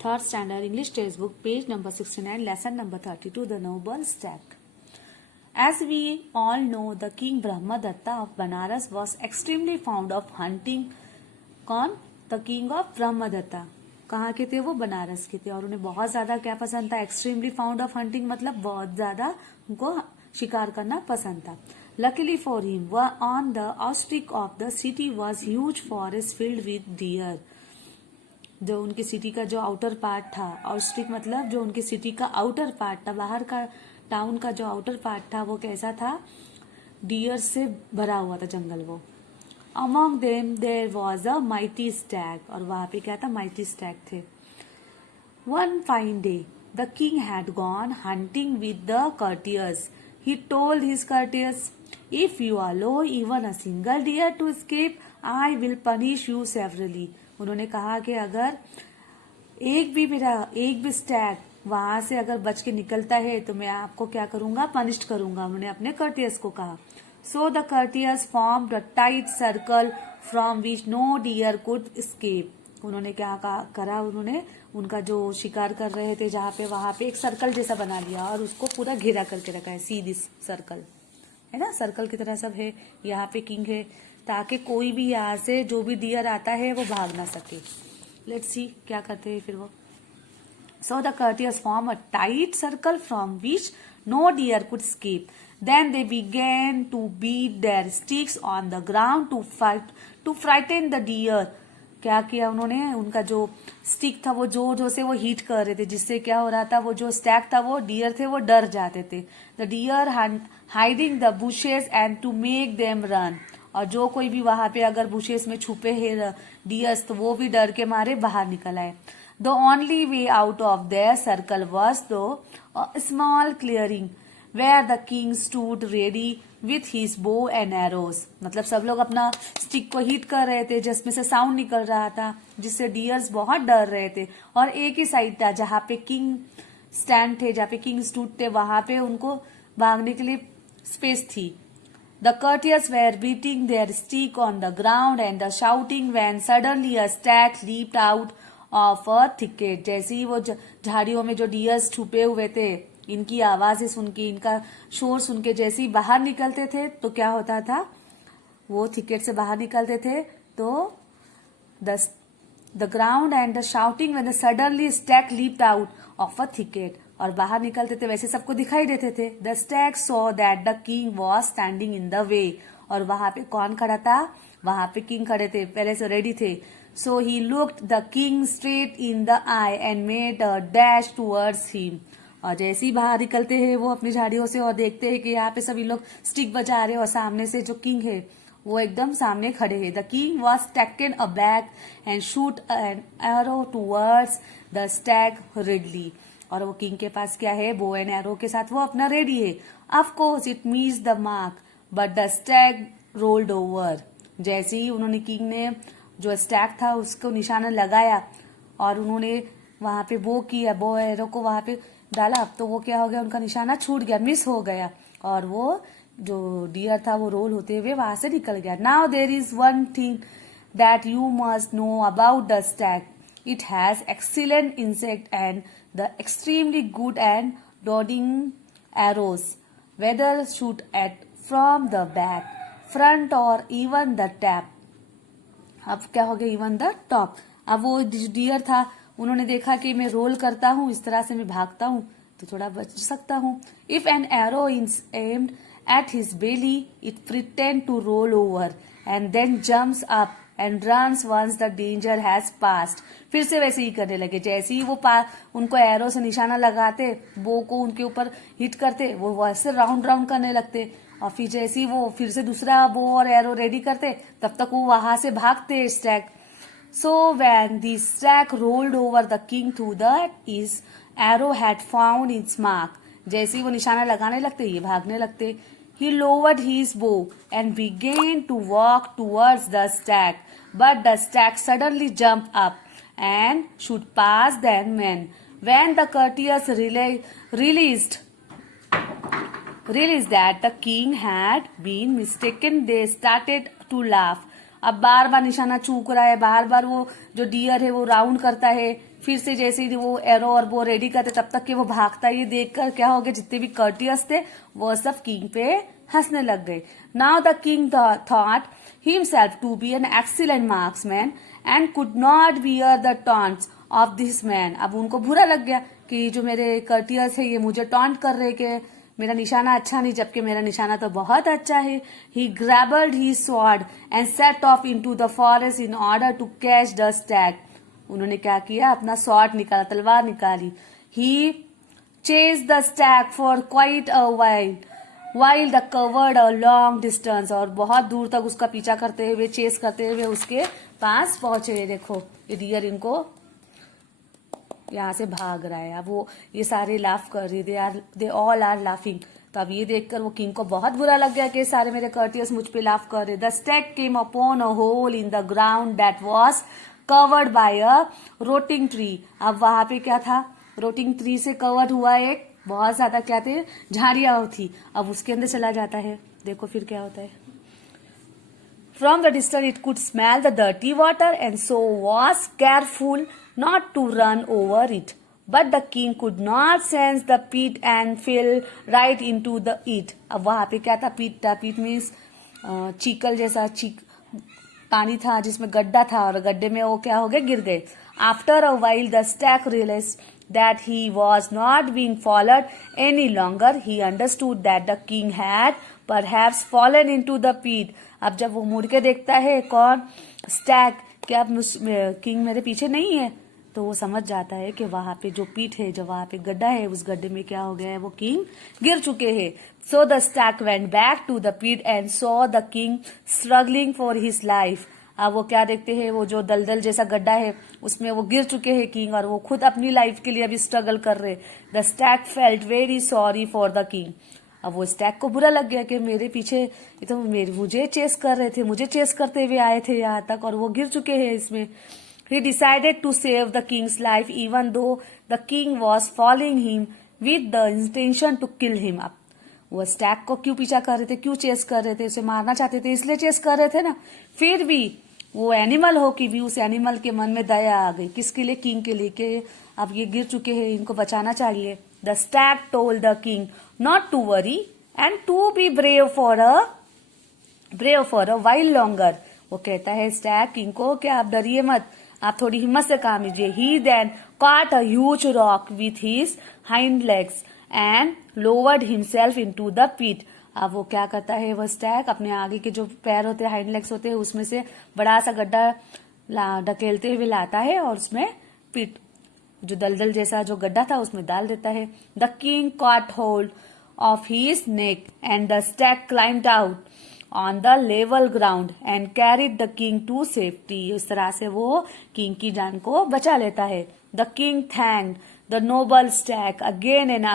Third standard English textbook, page number 69, lesson number 32, The Noble Stag. As we all know, the king Brahmadatta of Banaras was extremely fond of hunting. कौन? The king of Brahmadatta. कहाँ के थे वो? बनारस के थे। और उन्हें बहुत ज्यादा क्या पसंद था? एक्सट्रीमली फाउंड ऑफ हंटिंग मतलब बहुत ज्यादा उनको शिकार करना पसंद था। Luckily for him, on the outskirts of the city was huge forest filled with deer. जो उनकी सिटी का जो आउटर पार्ट था, आउटस्ट्रिक मतलब जो उनकी सिटी का आउटर पार्ट था, बाहर का टाउन का जो आउटर पार्ट था वो कैसा था? डियर से भरा हुआ था जंगल वो। Among them there was a mighty stag, और वहां पे क्या था? mighty stag थे। One fine day the king had gone hunting with the courtiers. He told his courtiers, if you allow even a single deer to escape, I will punish you severely. उन्होंने कहा कि अगर एक भी Stag वहां से अगर बच के निकलता है तो मैं आपको क्या करूंगा? पनिश करूंगा। उन्होंने अपने कर्टियर्स को कहा। So the courtiers formed a tight circle from which no deer could escape. उन्होंने क्या करा? उन्होंने उनका जो शिकार कर रहे थे जहाँ पे, वहां पे एक सर्कल जैसा बना लिया और उसको पूरा घेरा करके रखा है। सी दिस सर्कल है ना, सर्कल की तरह सब है। यहाँ पे किंग है ताकि कोई भी यहाँ से जो भी डियर आता है वो भाग ना सके। लेट्स सी क्या करते हैं फिर वो। So the courtiers form a tight circle from which no deer could escape. Then they began to beat their sticks on the ground to frighten the deer. क्या किया उन्होंने? उनका जो स्टिक था वो जोर जोर से वो हीट कर रहे थे, जिससे क्या हो रहा था? वो जो स्टैग था, वो डियर थे, वो डर जाते थे। The deer hiding the bushes and to make them run. और जो कोई भी वहां पे अगर बुशेस में छुपे है डियर्स, तो वो भी डर के मारे बाहर निकल आए। The only way out of their circle was through small clearing where the king stood ready with his bow and arrows. मतलब सब लोग अपना स्टिक को हिट कर रहे थे जिसमें से साउंड निकल रहा था, जिससे डियर्स बहुत डर रहे थे। और एक ही साइड था जहां पे किंग स्टैंड थे, जहां पे किंग स्टूड थे, वहां पे उनको भागने के लिए स्पेस थी। The courtiers were beating their stick on the ground and shouting when suddenly a stag leaped out of a thicket. जैसे ही वो झाड़ियों में जो डियर्स छुपे हुए थे, इनकी आवाजें सुन के, इनका शोर सुन के जैसे ही बाहर निकलते थे तो क्या होता था? वो थिकेट से बाहर निकलते थे तो the ground and the shouting when suddenly stag leaped out of a thicket. और बाहर निकलते थे वैसे सबको दिखाई देते थे। The Stag saw that the king was standing in the way. और वहां पे कौन खड़ा था? वहां पे किंग खड़े थे, पहले से रेडी थे। So he looked the king straight in the eye and made a dash towards him. और जैसे ही बाहर निकलते हैं वो अपनी झाड़ियों से और देखते हैं कि यहाँ पे सभी लोग स्टिक बजा रहे हैं और सामने से जो किंग है वो एकदम सामने खड़े हैं। The king was taken aback and shoot an arrow towards the stag readily. और वो किंग के पास क्या है? बो एंड एरो के साथ वो अपना रेडी है। ऑफ कोर्स इट मीज the mark but the Stag rolled over. जैसे ही उन्होंने, किंग ने जो स्टैग था उसको निशाना लगाया और उन्होंने वहां पे बो किया, बो एरो को वहां पे डाला, तो वो क्या हो गया? उनका निशाना छूट गया, मिस हो गया और वो जो डियर था वो रोल होते हुए वहां से निकल गया। Now there is one thing that you must know about the stag. It has excellent insect and the extremely good and dodging arrows, whether shoot at from the back, front or even the tap. अब क्या हो गया? even the top. अब वो dear था, उन्होंने देखा कि मैं रोल करता हूँ, इस तरह से मैं भागता हूँ तो थोड़ा बच सकता हूँ। If an arrow is aimed at his belly, it pretend to roll over and then jumps up and runs once the danger has passed. फिर से वैसे ही करने लगे। जैसे ही वो उनको एरो से निशाना लगाते, बो को उनके ऊपर हिट करते, वो वैसे राउंड राउंड करने लगते। और फिर जैसे ही वो फिर से दूसरा बो और एरो रेडी करते, तब तक वो वहां से भागते Stag. So when the stag rolled over the king through that his arrow had found its mark. जैसे ही वो निशाना लगाने लगते, ये भागने लगते। He lowered his bow and began to walk towards the stag, but the stag suddenly jumped up and shoot past them men. When the courtiers realized that the king had been mistaken, they started to laugh. अब बार बार निशाना चूक रहा है, बार बार वो जो dear है वो round करता है फिर से जैसे ही वो एरो और वो रेडी करते तब तक कि वो भागता, ये देखकर क्या हो गया, जितने भी कर्टियस थे वो सब किंग पे हंसने लग गए. Now the king thought himself to be an excellent marksman and could not bear the taunts of this man. अब उनको बुरा लग गया कि जो मेरे कर्टियस है ये मुझे टॉन्ट कर रहे कि मेरा निशाना अच्छा नहीं, जबकि मेरा निशाना तो बहुत अच्छा है. He grabbed he sword and set off into the forest in order to catch the stag. उन्होंने क्या किया, अपना स्वॉर्ड निकाला, तलवार निकाली. He chase the stag for quite a while the covered a long distance. और बहुत दूर तक उसका पीछा करते हुए, चेस करते हुए उसके पास पहुंचे. देखो डियर इनको यहाँ से भाग रहा है. अब वो ये सारे लाफ कर रहे, दे ऑल आर लाफिंग. तो अब ये देखकर वो किंग को बहुत बुरा लग गया कि सारे मेरे कर्टियस मुझ पे लाफ कर रहे. The stag came upon a hole in the ground that was covered by a rotting tree. अब वहां पे क्या था, रोटिंग ट्री से कवर्ड हुआ एक बहुत ज्यादा क्या थे, झाड़ियां थी. अब उसके अंदर चला जाता है. देखो फिर क्या होता है. From the distance it could smell the dirty water and so was careful not to run over it. But the king could not sense the pit and fell right into the it. अब वहां पे क्या था, पीट था. पीट means चीकल जैसा पानी था जिसमें गड्ढा था और गड्ढे में वो क्या हो गए, गिर गए. After a while the stag realize that he was not being followed any longer. He understood that the king had perhaps fallen into the pit. अब जब वो मुड़ के देखता है कौन, स्टैग, कि अब किंग मेरे पीछे नहीं है, तो वो समझ जाता है कि वहां पे जो पीठ है, जो वहां पे गड्ढा है, उस गड्ढे में क्या हो गया है, वो किंग गिर चुके हैं. So the stag went back to the pit and saw the king struggling for his life. अब वो क्या देखते हैं, वो जो दलदल जैसा गड्ढा है उसमें वो गिर चुके हैं किंग, और वो खुद अपनी लाइफ के लिए अभी स्ट्रगल कर रहे. The Stag felt very sorry for the king. अब वो स्टैग को बुरा लग गया कि मेरे पीछे ये तो मुझे चेस कर रहे थे, मुझे चेस करते हुए आए थे यहाँ तक, और वो गिर चुके हैं इसमें. He decided to save the king's life even though the king was following him with the intention to kill him. अब वो स्टैग को क्यों पीछा कर रहे थे, क्यों चेस कर रहे थे, उसे मारना चाहते थे, इसलिए चेस कर रहे थे ना. फिर भी वो एनिमल हो कि भी उस एनिमल के मन में दया आ गई. किसके लिए, किंग के लिए, कि अब ये गिर चुके हैं, इनको बचाना चाहिए. The stag told the king not to worry and to be brave for a while longer. वो कहता है स्टैग किंग को कि आप डरिए मत, आप थोड़ी हिम्मत से काम लीजिए. ही then caught a huge rock with his hind legs and lowered himself into the pit. अब वो क्या करता है, वो स्टैग अपने आगे के जो पैर होते हैं, हाइंड लेग्स होते हैं, उसमें से बड़ा सा गड्ढा ढकेलते हुए लाता है और उसमें पिट, जो दलदल जैसा जो गड्ढा था, उसमें डाल देता है. The king caught hold of his neck and the stag climbed out on the level ground and carried the king to safety. इस तरह से वो किंग की जान को बचा लेता है. The king thanked the noble stag again and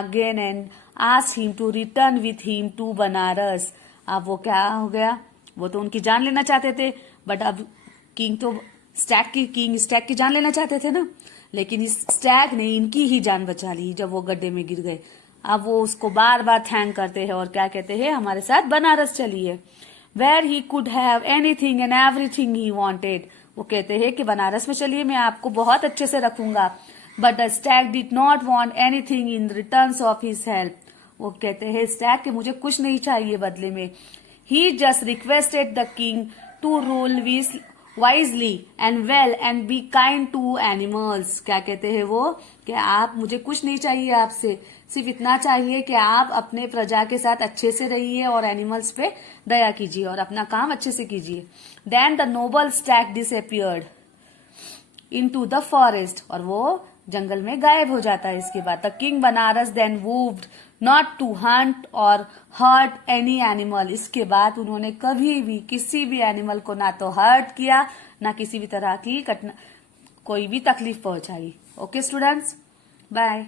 asked him to return with him to Banaras. अब वो क्या हो गया, वो तो उनकी जान लेना चाहते थे, बट अब किंग तो स्टैग की जान लेना चाहते थे ना, लेकिन इस स्टैग ने इनकी ही जान बचा ली जब वो गड्ढे में गिर गए. अब वो उसको बार बार थैंक करते हैं और क्या कहते हैं, हमारे साथ बनारस चलिए. Where he could have anything and everything he wanted. वो कहते हैं कि बनारस में चलिए, मैं आपको बहुत अच्छे से रखूंगा. But the Stag did not want anything in return of his help. वो कहते हैं स्टैग कि मुझे कुछ नहीं चाहिए बदले में. He just requested the king to rule wisely and well and be kind to animals. क्या कहते हैं वो, कि आप, मुझे कुछ नहीं चाहिए आपसे, सिर्फ इतना चाहिए कि आप अपने प्रजा के साथ अच्छे से रहिए और एनिमल्स पे दया कीजिए और अपना काम अच्छे से कीजिए. Then the noble stag disappeared into the forest. और वो जंगल में गायब हो जाता है. इसके बाद the king Banaras then vowed not to hunt और हर्ट एनी एनिमल. इसके बाद उन्होंने कभी भी किसी भी एनिमल को ना तो हर्ट किया, ना किसी भी तरह की कोई भी तकलीफ पहुंचाई. Okay students, bye.